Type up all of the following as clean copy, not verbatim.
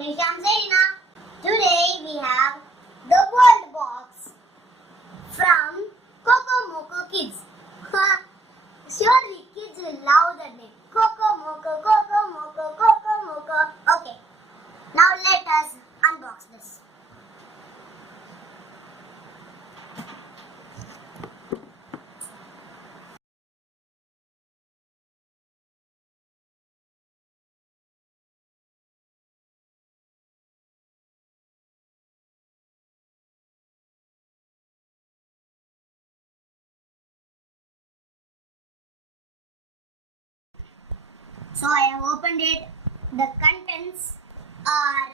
Nisham Zaina. Today we have the world box from COCOMOCO Kids. Surely kids will love that name. COCOMOCO, COCOMOCO, COCOMOCO. Okay, now let us unbox this. So I have opened it. The contents are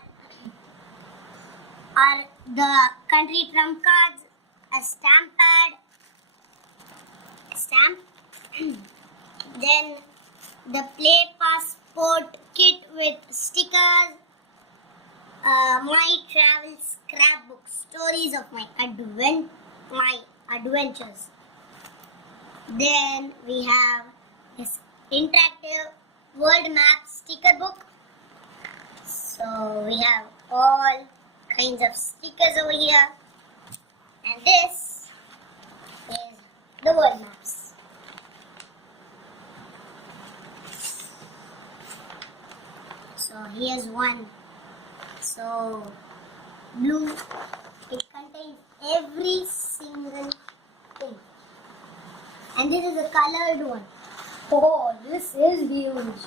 the country trump cards, a stamp pad, stamp, then the play passport kit with stickers, my travel scrapbook, stories of my adventures. Then we have this interactive world map sticker book. So we have all kinds of stickers over here, and this is the world maps. So here's one. So blue, it contains every single thing, and this is a colored one. Oh, this is huge.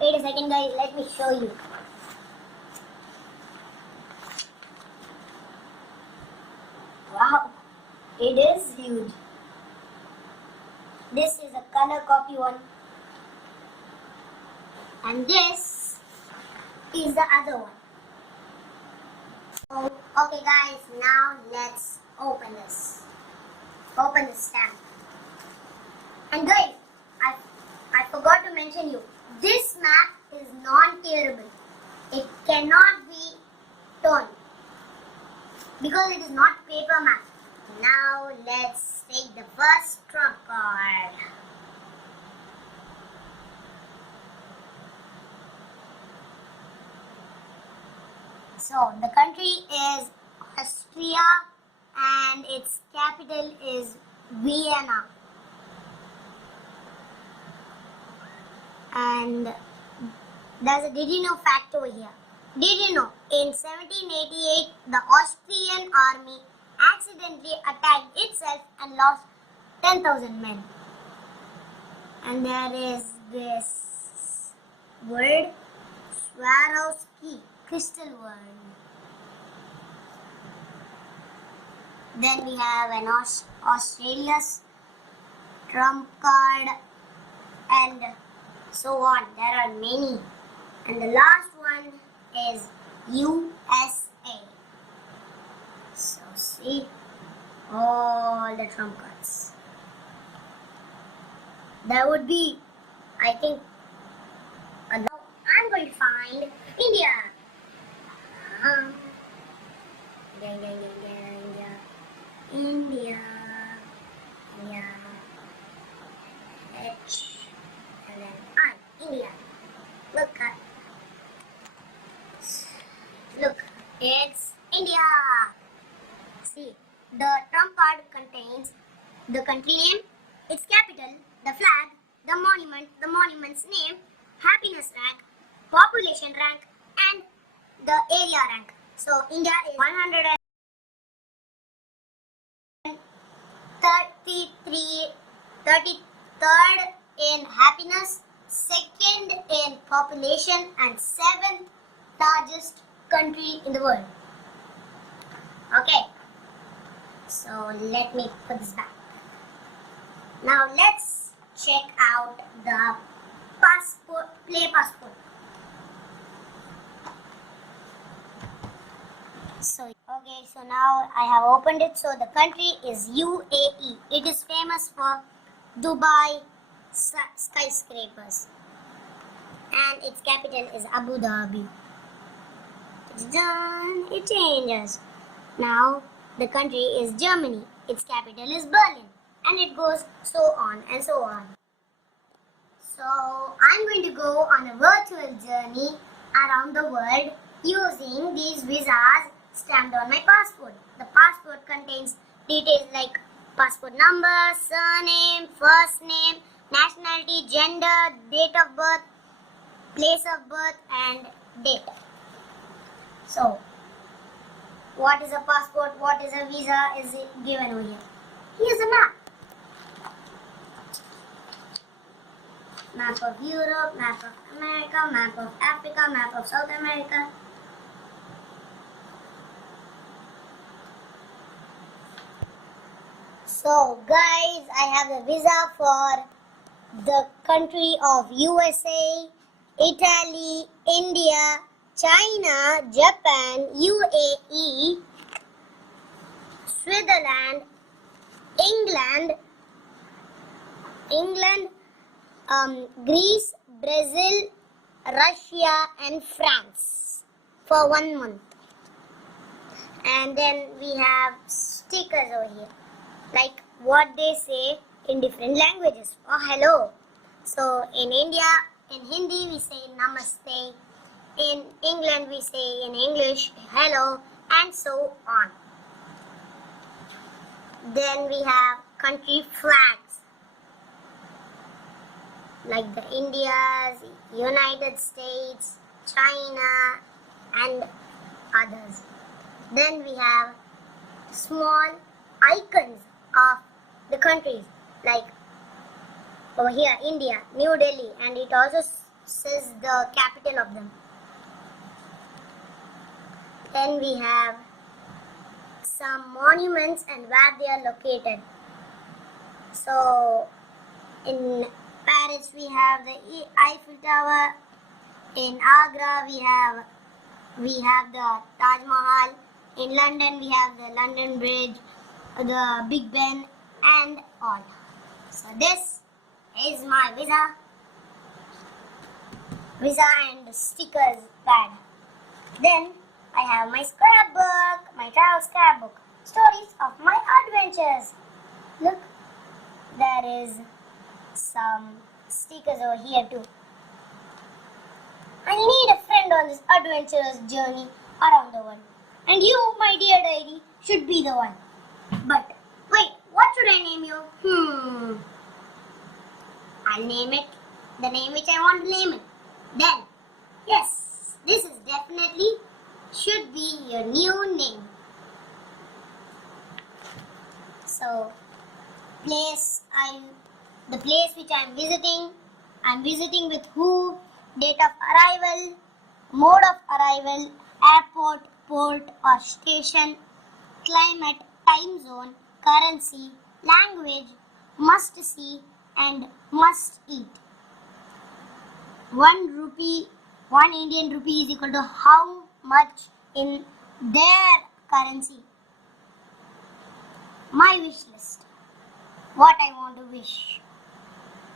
Wait a second, guys, let me show you. Wow, it is huge. This is a color copy one, and this is the other one. Okay guys, now let's open this. Open the stamp. And guys, I forgot to mention you, this map is non-tearable. It cannot be torn because it is not paper map. Now let's take the first trump card. So the country is Austria and its capital is Vienna. And did you know fact over here? Did you know in 1788 the Austrian army accidentally attacked itself and lost 10,000 men? And there is this word Swarovski, crystal word. Then we have an Australia's trump card and so on. There are many. And the last one is USA. So see all the trump cards. There would be, I think, now I'm going to find India. India, H, and then I, India. Look, it's India. See, the trump card contains the country name, its capital, the flag, the monument's name, happiness rank, population rank, and the area rank. So India is 33rd in happiness, second in population, and 7th largest country in the world. Okay, so let me put this back. Now let's check out the play passport. So now I have opened it. So the country is UAE. It is famous for Dubai skyscrapers, and its capital is Abu Dhabi. It's done. It changes. Now the country is Germany. Its capital is Berlin, and it goes so on and so on. So I'm going to go on a virtual journey around the world using these visas stamped on my passport. The passport contains details like passport number, surname, first name, nationality, gender, date of birth, place of birth and date. So what is a passport, what is a visa is given over here. Here's a map. Map of Europe, map of America, map of Africa, map of South America. So guys, I have a visa for the country of USA, Italy, India, China, Japan, UAE, Switzerland, England, Greece, Brazil, Russia and France for 1 month. And then we have stickers over here, like what they say in different languages. Oh, hello. So in India, in Hindi we say namaste. In England we say in English hello, and so on. Then we have country flags, like the India's, United States, China and others. Then we have small icons of the countries, like over here India, New Delhi, and it also says the capital of them. Then we have some monuments and where they are located. So in Paris we have the Eiffel Tower. In Agra we have the Taj Mahal. In London we have the London Bridge, the Big Ben and all. So this is my visa and stickers pad. Then I have my scrapbook, my travel scrapbook, stories of my adventures. Look, there is some stickers over here too. I need a friend on this adventurous journey around the world. And you, my dear diary, should be the one. But wait, what should I name you? I'll name it the name which I want to name it. Then, yes, this is definitely should be your new name. So, the place which I'm visiting with who, date of arrival, mode of arrival, airport, port or station, climate, time zone, currency, language, must see and must eat. 1 Indian rupee is equal to how much in their currency. My wish list. What I want to wish.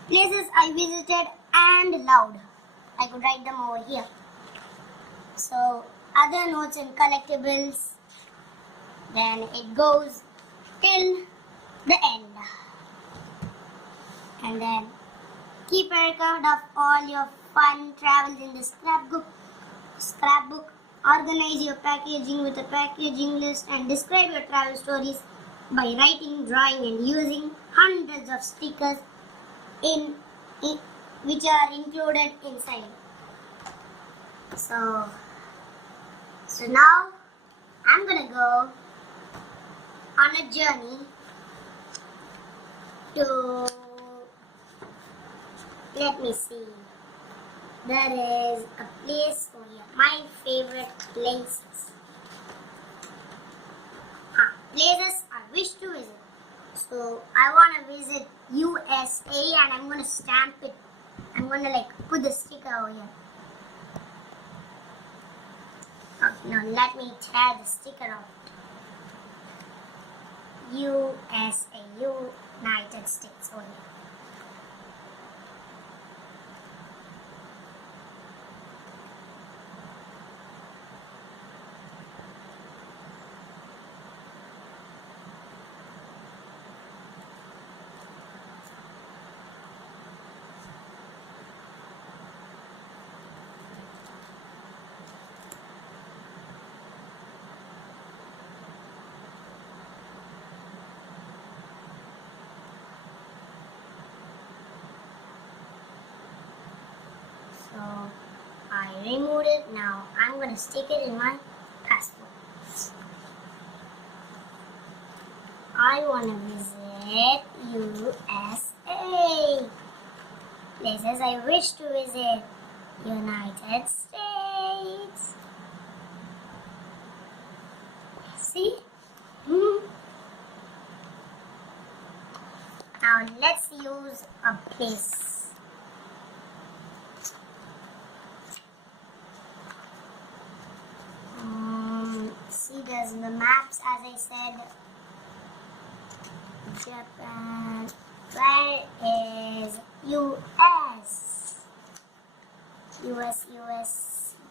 Places I visited and loved. I could write them over here. So other notes and collectibles. Then it goes till the end. And then keep a record of all your fun travels in the scrapbook. Organize your packaging with a packaging list and describe your travel stories by writing, drawing and using hundreds of stickers which are included inside. So now I'm gonna go on a journey to, let me see, there is a place over here, my favorite places. Places I wish to visit. So I want to visit USA and I'm going to stamp it. I'm going to put the sticker over here. Okay, now let me tear the sticker off. USA, United States over here. removed it. Now I'm gonna stick it in my passport. I wanna visit USA. Places I wish to visit: United States. See? Now let's use a place. See, there's the maps, as I said. Japan. Where is US? US, US,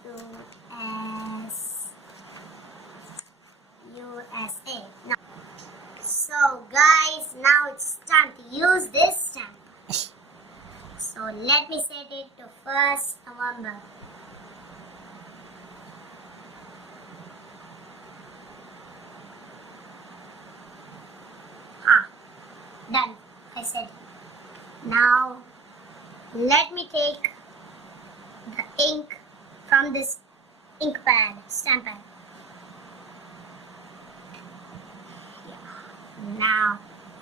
US, USA. Now, so guys, now it's time to use this stamp. So let me set it to 1st November. Done. I said. Now let me take the ink from this ink pad, stamp pad. Now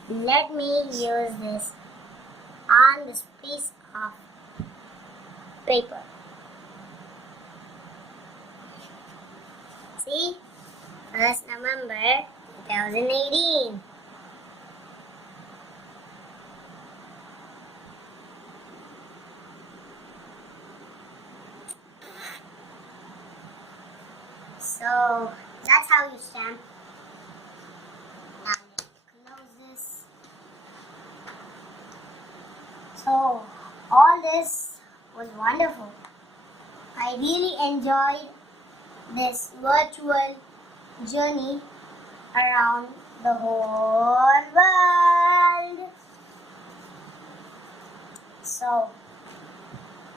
let me use this on this piece of paper. See? 1st November 2018. So that's how you stamp. Now let's close this. So all this was wonderful. I really enjoyed this virtual journey around the whole world. So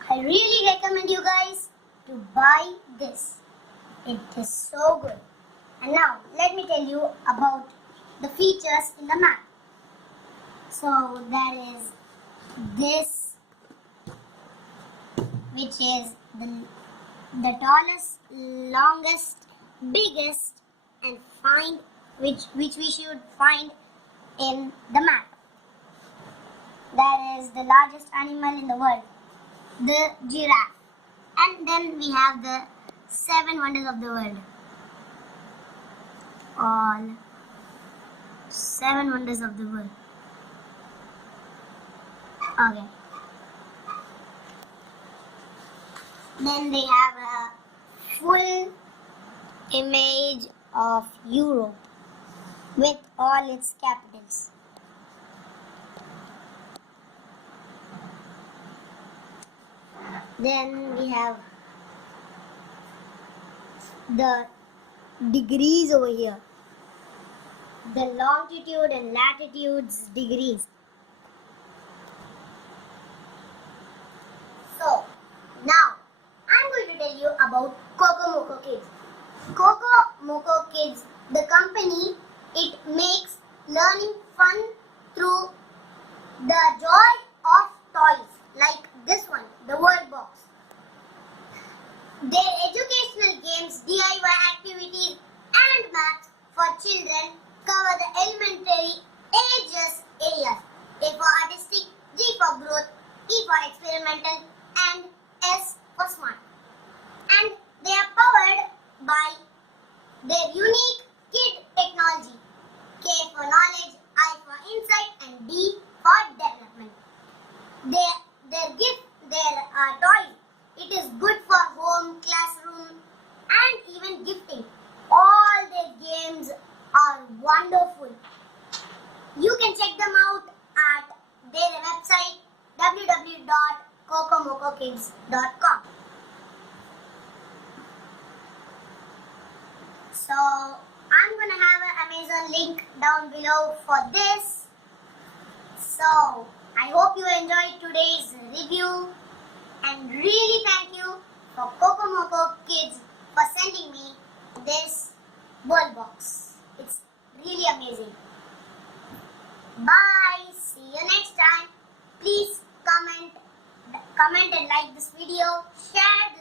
I really recommend you guys to buy this. It is so good. And now let me tell you about the features in the map. So there is this, which is the tallest, longest, biggest, and which we should find in the map. There is the largest animal in the world, the giraffe. And then we have the 7 wonders of the world. All 7 wonders of the world. Okay. Then they have a full image of Europe with all its capitals. Then we have the degrees over here, the longitude and latitudes degrees. So now I'm going to tell you about COCOMOCO Kids. COCOMOCO Kids, the company, it makes learning fun through the joy of toys, like this one, the word box. Their educational games, DIY activities and maths for children cover the elementary ages areas. A for artistic, G for growth, E for experimental and S for smart. And they are powered by their unique kid technology. K for knowledge, I for insight and D for development. Their toys, it is good for home, classroom and even gifting. All their games are wonderful. You can check them out at their website www.cocomocokids.com. So I'm gonna have an Amazon link down below for this. So I hope you enjoyed today's review, and really thank you for COCOMOCO Kids for sending me this world box. It's really amazing. Bye. See you next time. Please comment and like this video. Share